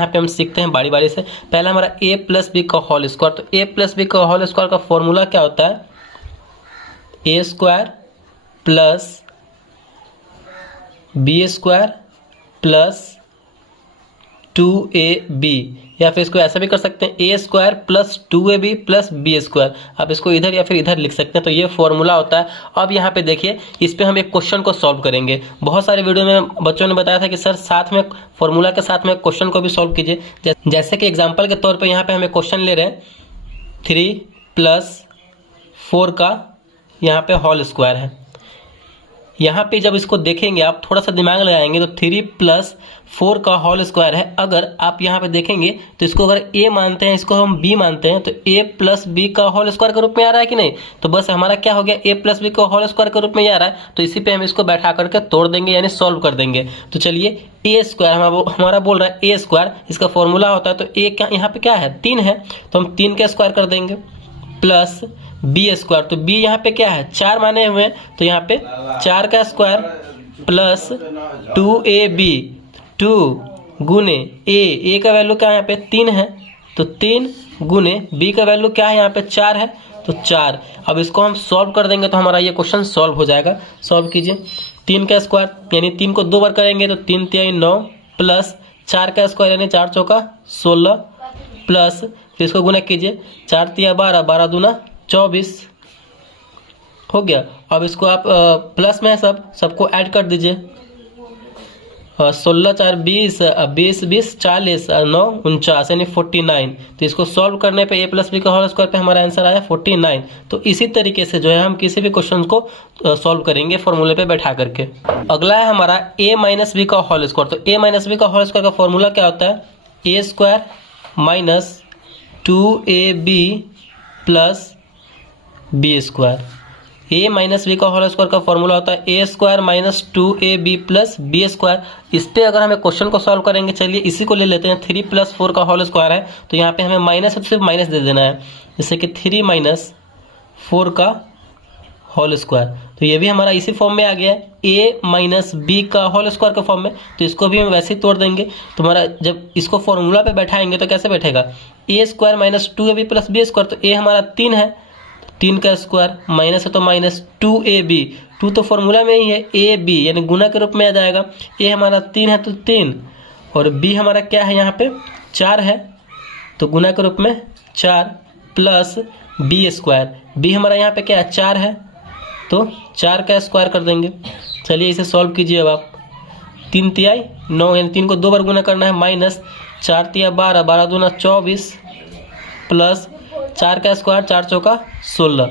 यहाँ पे हम सीखते हैं बारी बारी से। पहला हमारा a प्लस बी का होल स्क्वायर। तो a प्लस बी का होल स्क्वायर का फॉर्मूला क्या होता है? a square plus B square plus 2ab, या फिर इसको ऐसा भी कर सकते हैं a square plus 2ab plus B square. आप इसको इधर या फिर इधर लिख सकते हैं। तो ये फॉर्मूला होता है। अब यहाँ पे देखिए, इस पे हम एक क्वेश्चन को सॉल्व करेंगे। बहुत सारे वीडियो में बच्चों ने बताया था कि सर साथ में फॉर्मूला के साथ में क्वेश्चन को भी सॉल्व कीजिए। जैसे कि एग्जाम्पल के तौर पर यहाँ पे हमें क्वेश्चन ले रहे हैं 3+4 का यहाँ पे होल स्क्वायर है। यहाँ पे जब इसको देखेंगे आप, थोड़ा सा दिमाग लगाएंगे तो 3+4 का होल स्क्वायर है। अगर आप यहाँ पे देखेंगे तो इसको अगर a मानते हैं, इसको हम b मानते हैं, तो a प्लस बी का होल स्क्वायर के रूप में आ रहा है कि नहीं? तो बस हमारा क्या हो गया, a प्लस बी का होल स्क्वायर के रूप में आ रहा है। तो इसी पे हम इसको बैठा करके तोड़ देंगे, यानी सॉल्व कर देंगे। तो चलिए, a स्क्वायर हमारा बोल रहा है a स्क्वायर, इसका फॉर्मूला होता है। तो a क्या यहाँ पे क्या है? 3 है, तो हम 3 का स्क्वायर कर देंगे प्लस बी स्क्वायर। तो बी यहाँ पे क्या है? 4 माने हुए हैं, तो यहाँ पे 4 का स्क्वायर प्लस 2ab, 2 गुने ए का वैल्यू क्या है यहाँ पे? 3 है, तो 3 गुने बी का वैल्यू क्या है यहाँ पे? 4 है, तो 4। अब इसको हम सॉल्व कर देंगे तो हमारा ये क्वेश्चन सॉल्व हो जाएगा। सॉल्व कीजिए। 3 का स्क्वायर यानी 3 को 2 बार करेंगे तो 3 3 9 प्लस 4 का स्क्वायर यानी 4 चौका 16 प्लस, फिर इसको गुना कीजिए, 4 3 12, 12 दूना 24 हो गया। अब इसको आप प्लस में सबको ऐड कर दीजिए। 16 4 20, 20 20 40, 9 49 यानी 49। तो इसको सॉल्व करने पे a प्लस बी का होल स्क्वायर पे हमारा आंसर आया 49। तो इसी तरीके से जो है हम किसी भी क्वेश्चन को सॉल्व करेंगे फॉर्मूले पे बैठा करके। अगला है हमारा a माइनस बी का होल स्क्वायर। तो a माइनस बी का होल स्क्वायर का फॉर्मूला क्या होता है? a square minus 2ab plus B square. A minus B का होल स्क्वायर का फॉर्मूला होता है A square minus 2ab plus B square. इस पे अगर हमें क्वेश्चन को सॉल्व करेंगे, चलिए इसी को ले लेते हैं। 3+4 का होल स्क्वायर है, तो यहाँ पे हमें माइनस है तो सिर्फ माइनस दे देना है, जैसे कि 3 माइनस 4 का होल स्क्वायर। तो ये भी हमारा इसी फॉर्म में आ गया है, ए माइनस बी का होल स्क्वायर के फॉर्म में। तो इसको भी हम वैसे ही तोड़ देंगे। तो हमारा जब इसको फॉर्मूला पे बैठाएंगे तो कैसे बैठेगा? A square minus 2ab plus B square. तो ए हमारा 3 है, 3 का स्क्वायर माइनस है तो माइनस 2ab, 2 तो फॉर्मूला में ही है, ए बी यानी गुना के रूप में आ जाएगा। ए हमारा 3 है तो 3, और बी हमारा क्या है यहाँ पे? 4 है, तो गुना के रूप में 4 प्लस बी स्क्वायर। बी हमारा यहाँ पे क्या है? 4 है, तो 4 का स्क्वायर कर देंगे। चलिए इसे सॉल्व कीजिए। अब आप 3 तिहाई 9 यानी 3 को 2 बार गुना करना है, माइनस 4 तिया 12, 12 दूना 24 प्लस 4 का स्क्वायर 4 चौका 16।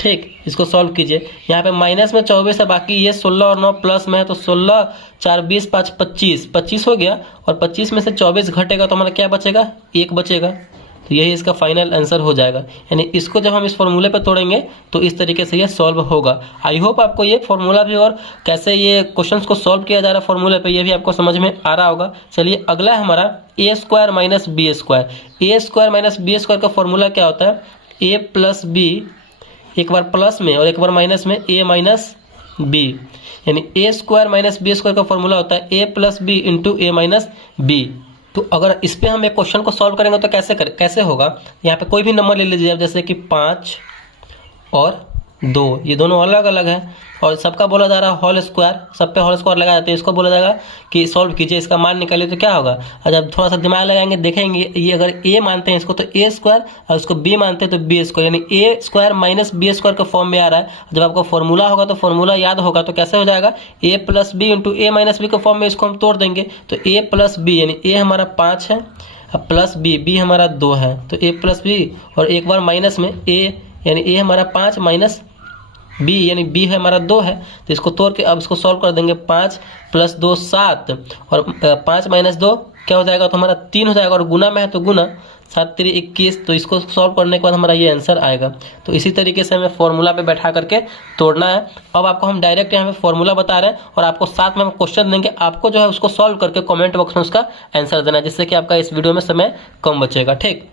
ठीक, इसको सॉल्व कीजिए। यहाँ पे माइनस में 24 है, बाकी ये 16 और 9 प्लस में है, तो 16 4 20 5 25, 25 हो गया। और 25 में से 24 घटेगा तो हमारा क्या बचेगा? 1 बचेगा। तो यही इसका फाइनल आंसर हो जाएगा। यानी इसको जब हम इस फॉर्मूले पे तोड़ेंगे तो इस तरीके से ये सॉल्व होगा। आई होप आपको ये फॉर्मूला भी और कैसे ये क्वेश्चंस को सॉल्व किया जा रहा है फॉर्मूले पे, ये भी आपको समझ में आ रहा होगा। चलिए अगला है हमारा ए स्क्वायर माइनस बी स्क्वायर। ए स्क्वायर माइनस बी स्क्वायर का फॉर्मूला क्या होता है? ए प्लस बी, एक बार प्लस में और एक बार माइनस में, ए माइनस बी, यानी ए स्क्वायर माइनस बी स्क्वायर का फॉर्मूला होता है A plus B into A minus B. तो अगर इस पे हम एक क्वेश्चन को सॉल्व करेंगे तो कैसे होगा? यहाँ पे कोई भी नंबर ले लीजिए आप, जैसे कि 5 और 2, ये दोनों अलग अलग है और सबका बोला जा रहा है होल स्क्वायर, सब पे होल स्क्वायर लगा जाते हैं। इसको बोला जाएगा कि सॉल्व कीजिए, इसका मान निकालिए। तो क्या होगा? और जब थोड़ा सा दिमाग लगाएंगे देखेंगे, ये अगर ए मानते हैं इसको तो ए स्क्वायर, और इसको बी मानते हैं तो बी स्क्वायर, यानी ए स्क्वायर माइनस बी स्क्वायर के फॉर्म में आ रहा है। जब आपको फॉर्मूला होगा तो फॉर्मूला याद होगा तो कैसे हो जाएगा? ए प्लस बी इंटू ए माइनस बी के फॉर्म में इसको हम तोड़ देंगे। तो ए प्लस बी यानी ए हमारा 5 है, अब प्लस बी हमारा 2 है, तो ए प्लस बी, और एक बार माइनस में ए यानी ए हमारा 5 माइनस बी यानी बी है हमारा 2 है। तो इसको तोड़ के अब इसको सॉल्व कर देंगे। 5 प्लस 2 7, और 5 माइनस 2 क्या हो जाएगा? तो हमारा 3 हो जाएगा, और गुना में है तो गुना, 7 3 21। तो इसको सॉल्व करने के बाद हमारा ये आंसर आएगा। तो इसी तरीके से हमें फॉर्मूला पे बैठा करके तोड़ना है। अब आपको हम डायरेक्ट यहाँ पे फॉर्मूला बता रहे हैं और आपको साथ में हम क्वेश्चन देंगे, आपको जो है उसको सॉल्व करके कॉमेंट बॉक्स में उसका आंसर देना है, जिससे कि आपका इस वीडियो में समय कम बचेगा। ठीक,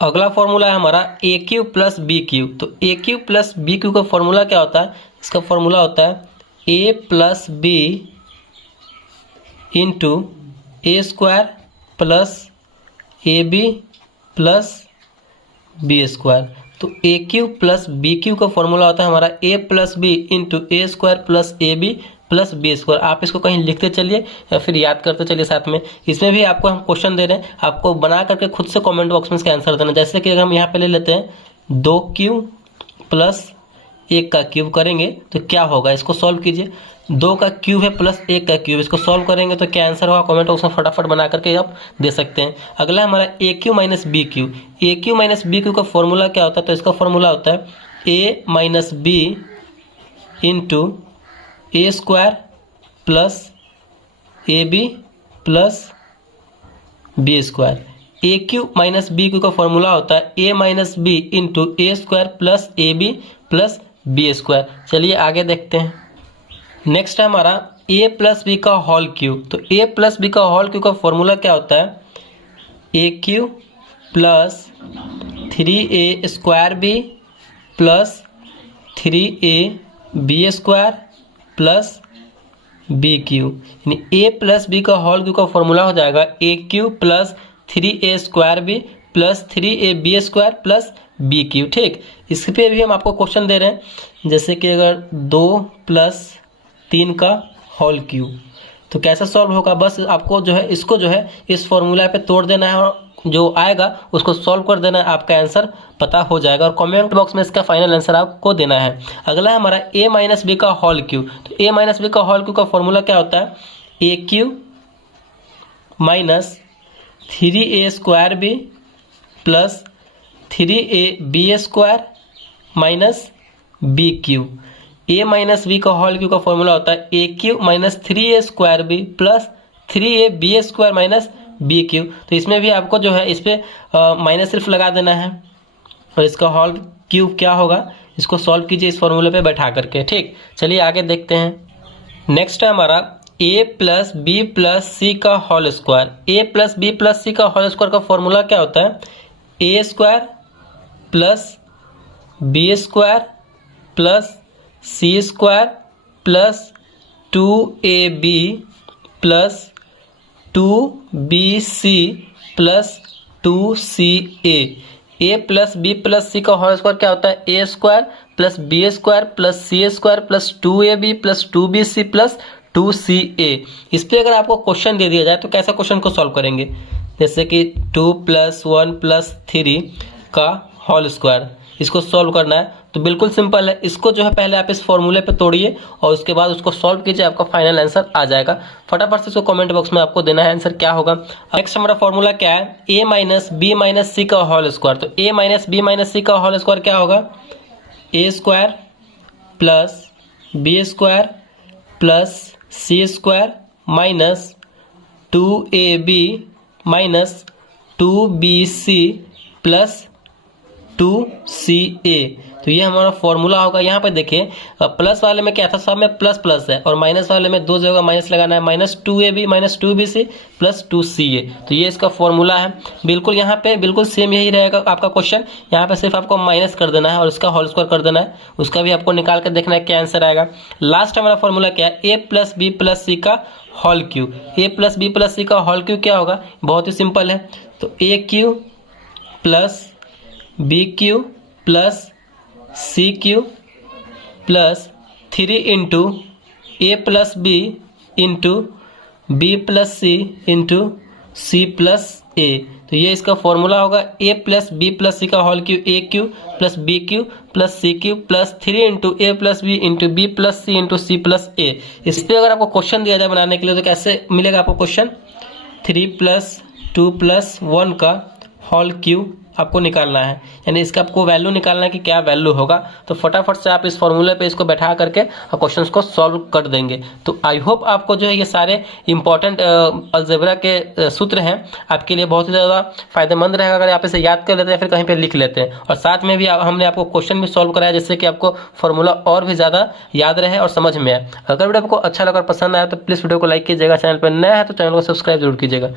अगला फॉर्मूला है हमारा A cube plus B cube. तो A cube plus B cube का फॉर्मूला क्या होता है? इसका फॉर्मूला होता है A plus B into A square plus A B plus B square. तो A cube plus B cube का फॉर्मूला होता है हमारा A plus B into A square plus A B plus B square. आप इसको कहीं लिखते चलिए या फिर याद करते चलिए साथ में। इसमें भी आपको हम क्वेश्चन दे रहे हैं, आपको बना करके खुद से कमेंट बॉक्स में इसका आंसर देना। जैसे कि अगर हम यहाँ पे ले लेते हैं 2 क्यू प्लस 1 का क्यूब करेंगे तो क्या होगा, इसको सॉल्व कीजिए। 2 का क्यूब है प्लस 1 का क्यूब, इसको सॉल्व करेंगे तो क्या आंसर होगा, कमेंट बॉक्स में फटाफट बना करके आप दे सकते हैं। अगला हमारा A cube minus B cube. A cube minus B cube का फॉर्मूला क्या होता है, तो इसका फॉर्मूला होता है A minus B into A square plus A B plus B square. A cube minus B cube का फॉर्मूला होता है A minus B into A square plus A B plus B square. चलिए आगे देखते हैं। Next है हमारा A plus B का होल क्यूब। तो ए प्लस बी का होल क्यूब का फॉर्मूला क्या होता है, A cube plus 3a square B plus 3a B square plus B cube. यानी ए प्लस बी का होल क्यूब का फॉर्मूला हो जाएगा A cube plus 3a square B plus 3a B square plus B cube. ठीक, इस पे भी हम आपको क्वेश्चन दे रहे हैं, जैसे कि अगर 2 प्लस 3 का होल क्यूब, तो कैसे सॉल्व होगा, बस आपको जो है इसको जो है इस फॉर्मूला पे तोड़ देना है और जो आएगा उसको सॉल्व कर देना है, आपका आंसर पता हो जाएगा और कमेंट बॉक्स में इसका फाइनल आंसर आपको देना है। अगला है हमारा ए माइनस बी का होल क्यूब। तो ए माइनस बी का होल क्यूब का फॉर्मूला क्या होता है, A cube minus 3a square B plus 3a B square minus B cube. A minus B का होल क्यू का फॉर्मूला होता है A cube minus 3a square B plus 3a B square minus B cube. तो इसमें भी आपको जो है इस पर माइनस सिर्फ लगा देना है और इसका होल क्यूब क्या होगा, इसको सॉल्व कीजिए इस फॉर्मूले पे बैठा करके। ठीक, चलिए आगे देखते हैं। नेक्स्ट है हमारा A plus B plus C का whole square. A plus B plus C का होल स्क्वायर का फॉर्मूला क्या होता है, A square plus B square plus C square plus 2ab plus 2bc plus 2ca। A plus B plus C का whole square क्या होता है, A square plus B square plus C square plus 2ab plus 2bc plus 2ca। इस पर अगर आपको question दे दिया जाए तो कैसा क्वेश्चन को सॉल्व करेंगे, जैसे कि 2 + 1 + 3 का होल स्क्वायर, इसको सॉल्व करना है तो बिल्कुल सिंपल है। इसको जो है पहले आप इस फॉर्मूले पे तोड़िए और उसके बाद उसको सॉल्व कीजिए, आपका फाइनल आंसर आ जाएगा। फटाफट से इसको कमेंट बॉक्स में आपको देना है आंसर क्या होगा। नेक्स्ट हमारा फॉर्मूला क्या है, A minus B minus C का होल स्क्वायर। तो A minus B minus C का होल स्क्वायर क्या होगा, A square plus B square plus C square minus 2ab minus 2bc plus 2ca। तो ये हमारा फॉर्मूला होगा। यहाँ पे देखिए प्लस वाले में क्या था, सब में प्लस प्लस है और माइनस वाले में 2 जगह माइनस लगाना है, minus 2ab minus 2bc plus 2ca। तो ये इसका फॉर्मूला है। बिल्कुल यहाँ पे बिल्कुल सेम यही रहेगा आपका क्वेश्चन। यहाँ पे सिर्फ आपको माइनस कर देना है और उसका होल स्क्वायर कर देना है, उसका भी आपको निकाल कर देखना है क्या आंसर आएगा। लास्ट हमारा फॉर्मूला क्या है, A plus B plus C का होल क्यूब। ए प्लस बी प्लस सी का होल क्यूब क्या होगा, बहुत ही सिंपल है। तो A cube plus B cube plus C cube plus 3 into A plus B into B plus C into C plus A. तो ये इसका फॉर्मूला होगा, A plus B plus C का whole cube A cube plus B cube plus C cube plus 3 into A plus B into B plus C into C plus A. इस पर अगर आपको question दिया जाए बनाने के लिए तो कैसे मिलेगा आपको क्वेश्चन, 3 + 2 + 1 का होल क्यूब आपको निकालना है, यानी इसका आपको वैल्यू निकालना है कि क्या वैल्यू होगा। तो फटाफट से आप इस फॉर्मूले पे इसको बैठा करके और क्वेश्चंस को सॉल्व कर देंगे। तो आई होप आपको जो है ये सारे इंपॉर्टेंट अलजेब्रा के सूत्र हैं आपके लिए बहुत ही ज़्यादा फायदेमंद रहेगा अगर आप इसे याद कर लेते हैं या फिर कहीं पे लिख लेते हैं। और साथ में भी हमने आपको क्वेश्चन भी सॉल्व कराया जिससे कि आपको फॉर्मूला और भी ज़्यादा याद रहे और समझ में आए। अगर वीडियो आपको अच्छा लगा पसंद आया तो प्लीज़ वीडियो को लाइक कीजिएगा, चैनल पर नया है तो चैनल को सब्सक्राइब जरूर कीजिएगा।